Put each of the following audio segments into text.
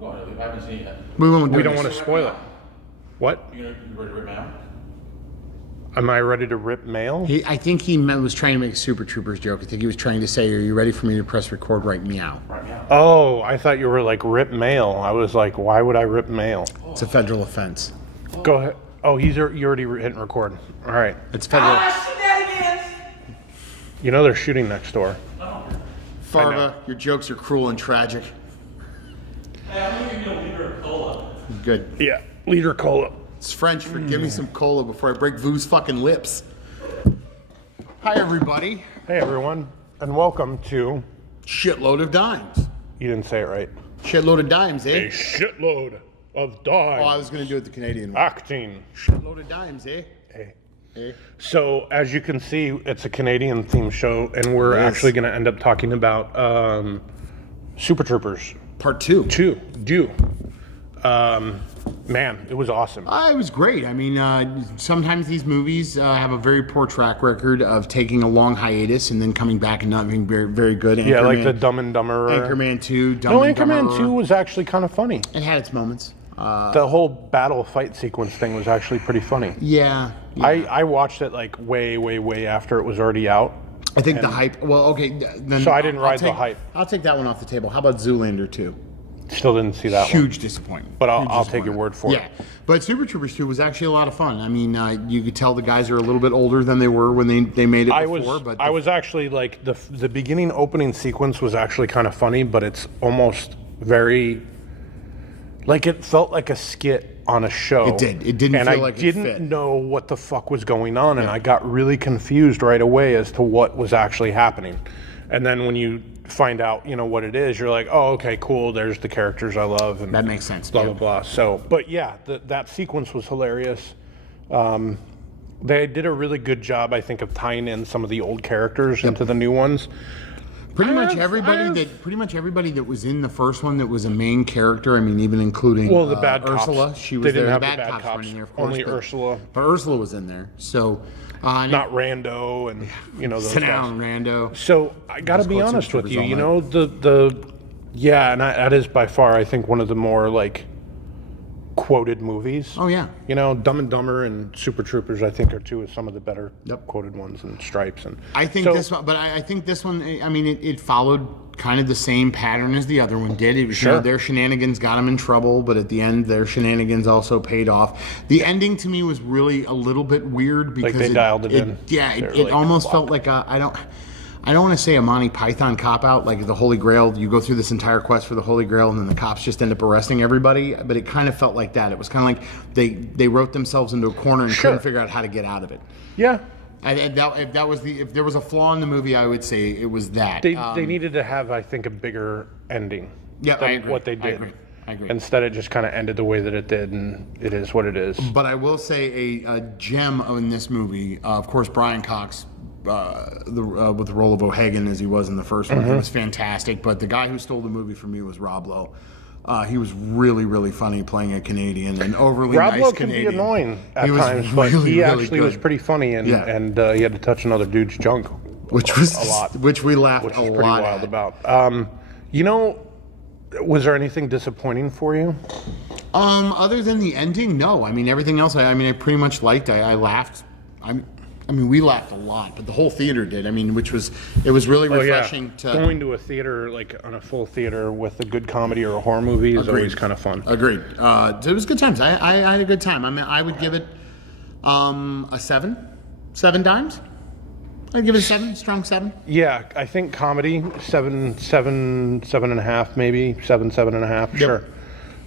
going to. I haven't seen it yet. We don't want to spoil it. What? You ready to rip now? Am I ready to rip mail? I think he was trying to make a Supertroopers joke. I think he was trying to say, "Are you ready for me to press record right meow?" Right now. Oh, I thought you were like rip mail. I was like, why would I rip mail? It's a federal offense. Go ahead. Oh, you already hitting record. All right. It's federal. You know they're shooting next door. Farva, your jokes are cruel and tragic. Hey, I'm going to give you a liter of cola. Good. Yeah, liter cola. It's French for give me some cola before I break Vu's fucking lips. Hi, everybody. Hey, everyone, and welcome to... Shitload of dimes. You didn't say it right. Shitload of dimes, eh? A shitload of dimes. Oh, I was going to do it the Canadian way. Acting. Shitload of dimes, eh? Hey. Eh? So, as you can see, it's a Canadian themed show, and we're actually going to end up talking about Supertroopers. Part 2. Man, it was awesome. It was great. I mean, sometimes these movies have a very poor track record of taking a long hiatus and then coming back and not being very, very good. Yeah, like the Dumb and Dumber. Anchorman 2, Dumb and Dumber. Anchorman 2 was actually kind of funny. It had its moments. The whole battle fight sequence thing was actually pretty funny. Yeah. I watched it like way after it was already out. I think the hype. Well, okay. Then So I didn't ride the hype. I'll take that one off the table. How about Zoolander 2? Still didn't see that one. Huge disappointment. But Huge I'll take your word for it. Yeah. But Super Troopers 2 was actually a lot of fun. I mean, you could tell the guys are a little bit older than they were when they made it before. I was actually like, the beginning opening sequence was actually kind of funny, but it's almost very, like it felt like a skit on a show. It did. It didn't feel like it fit. And I didn't know what the fuck was going on, and I got really confused right away as to what was actually happening. And then when you find out, what it is, you're like, oh, okay, cool. There's the characters I love, and that makes sense. Blah blah blah. So, but yeah, that sequence was hilarious. They did a really good job, I think, of tying in some of the old characters into the new ones. Pretty much everybody that was in the first one that was a main character. I mean, even including the bad Ursula. cops. She was they there. didn't The have bad the bad cops. weren't in there, of course, Only Ursula. But Ursula was in there. So not Rando and those sit guys. down, Rando. So I got to be honest with you. All That is by far, I think, one of the more like quoted movies. Oh yeah. Dumb and Dumber and Super Troopers, I think, are two of some of the better quoted ones, and Stripes. And I think this one, but I think this one. I mean, it followed kind of the same pattern as the other one did. It was, their shenanigans got them in trouble, but at the end, their shenanigans also paid off. The ending to me was really a little bit weird because they dialed it in. Yeah, it almost felt like I don't want to say a Monty Python cop-out, like the Holy Grail. You go through this entire quest for the Holy Grail, and then the cops just end up arresting everybody. But it kind of felt like that. It was kind of like they wrote themselves into a corner and couldn't figure out how to get out of it. Yeah. If there was a flaw in the movie, I would say it was that. They needed to have, I think, a bigger ending. Yeah, than I agree. What they did. I agree. Instead, it just kind of ended the way that it did, and it is what it is. But I will say a gem in this movie, of course, Brian Cox. With the role of O'Hagan as he was in the first one, he was fantastic. But the guy who stole the movie from me was Rob Lowe. He was really, really funny playing a Canadian, an overly Rob nice Lowe Canadian. can be annoying at times, but he actually was pretty funny, and he had to touch another dude's junk, which was a lot, which we laughed which a was pretty lot wild at. about. Was there anything disappointing for you? Other than the ending, no. I mean, everything else. I pretty much liked. I laughed. We laughed a lot, but the whole theater did. I mean, it was really refreshing to going to a theater, like on a full theater with a good comedy or a horror movie is always kind of fun. Agreed. It was good times. I had a good time. I mean, I would give it a 7 dimes. I'd give it a strong 7. Yeah, I think comedy 7.5, maybe 7.5. Sure.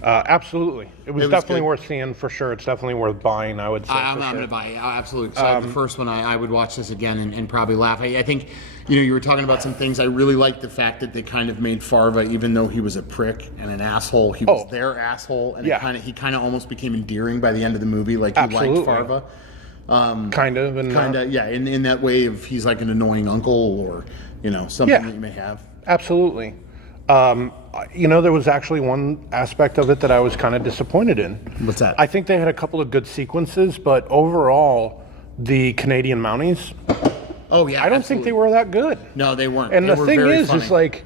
Absolutely. It was definitely worth seeing for sure. It's definitely worth buying, I would say. I'm going to buy it. Absolutely. So the first one, I would watch this again and probably laugh. I think, you were talking about some things. I really liked the fact that they kind of made Farva, even though he was a prick and an asshole, he was their asshole. And he kind of almost became endearing by the end of the movie. Like, he liked Farva. Kind of. In that way of he's like an annoying uncle or, something that you may have. Absolutely. There was actually one aspect of it that I was kind of disappointed in. What's that? I think they had a couple of good sequences, but overall, the Canadian Mounties, I don't think they were that good. No, they weren't. And the thing is like,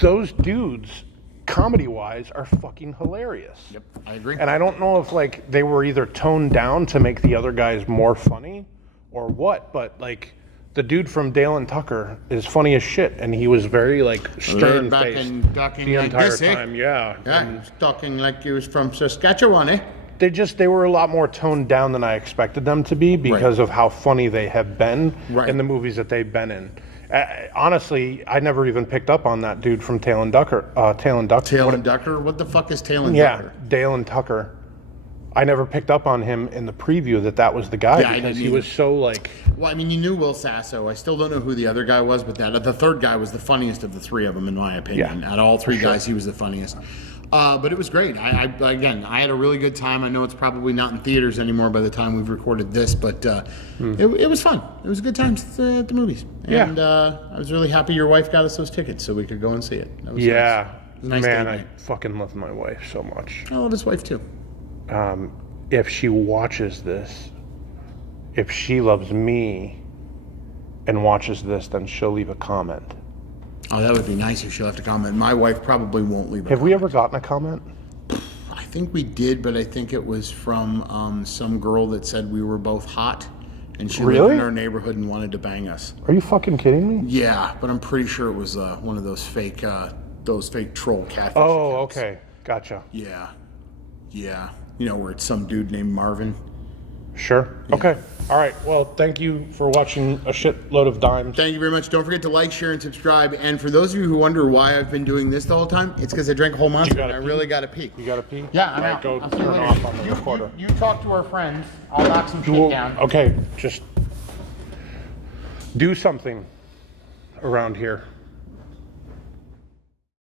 those dudes comedy-wise, are fucking hilarious. Yep, I agree. And I don't know if like they were either toned down to make the other guys more funny or what, but like the dude from Dale and Tucker is funny as shit, and he was very like stern back faced and talking the like entire this, eh? time. Yeah. Yeah, And he was talking like he was from Saskatchewan, eh? they were a lot more toned down than I expected them to be because of how funny they have been in the movies that they've been in. Honestly, I never even picked up on that dude from Tail and Ducker. Tail and Ducker? What the fuck is Tail and Ducker? Yeah, Dale and Tucker. I never picked up on him in the preview that was the guy because he was so like. Well, I mean, you knew Will Sasso. I still don't know who the other guy was, but the third guy was the funniest of the three of them, in my opinion. Yeah, out of all three guys, he was the funniest. But it was great. I had a really good time. I know it's probably not in theaters anymore by the time we've recorded this, but it was fun. It was a good time at the movies. And I was really happy your wife got us those tickets so we could go and see it. That was nice. It was a nice man, date I night. fucking love my wife so much. I love his wife too. If she watches this, if she loves me and watches this, then she'll leave a comment. Oh, that would be nice if she'll have to comment. My wife probably won't leave a Have we ever gotten a comment? I think we did, but I think it was from some girl that said we were both hot, and she lived in our neighborhood and wanted to bang us. Are you fucking kidding me? Yeah, but I'm pretty sure it was one of those fake troll catfish. Oh, accounts. okay, gotcha. Yeah. You know, where it's some dude named Marvin. Sure. Yeah. Okay. All right. Well, thank you for watching a shitload of dimes. Thank you very much. Don't forget to like, share, and subscribe. And for those of you who wonder why I've been doing this the whole time, it's because I drank a whole monster and I really got to pee. You got to pee? Yeah, I'm All right, out. go I'll see you turn later. off on the recorder. You talk to our friends. I'll knock some shit down. Okay, just do something around here.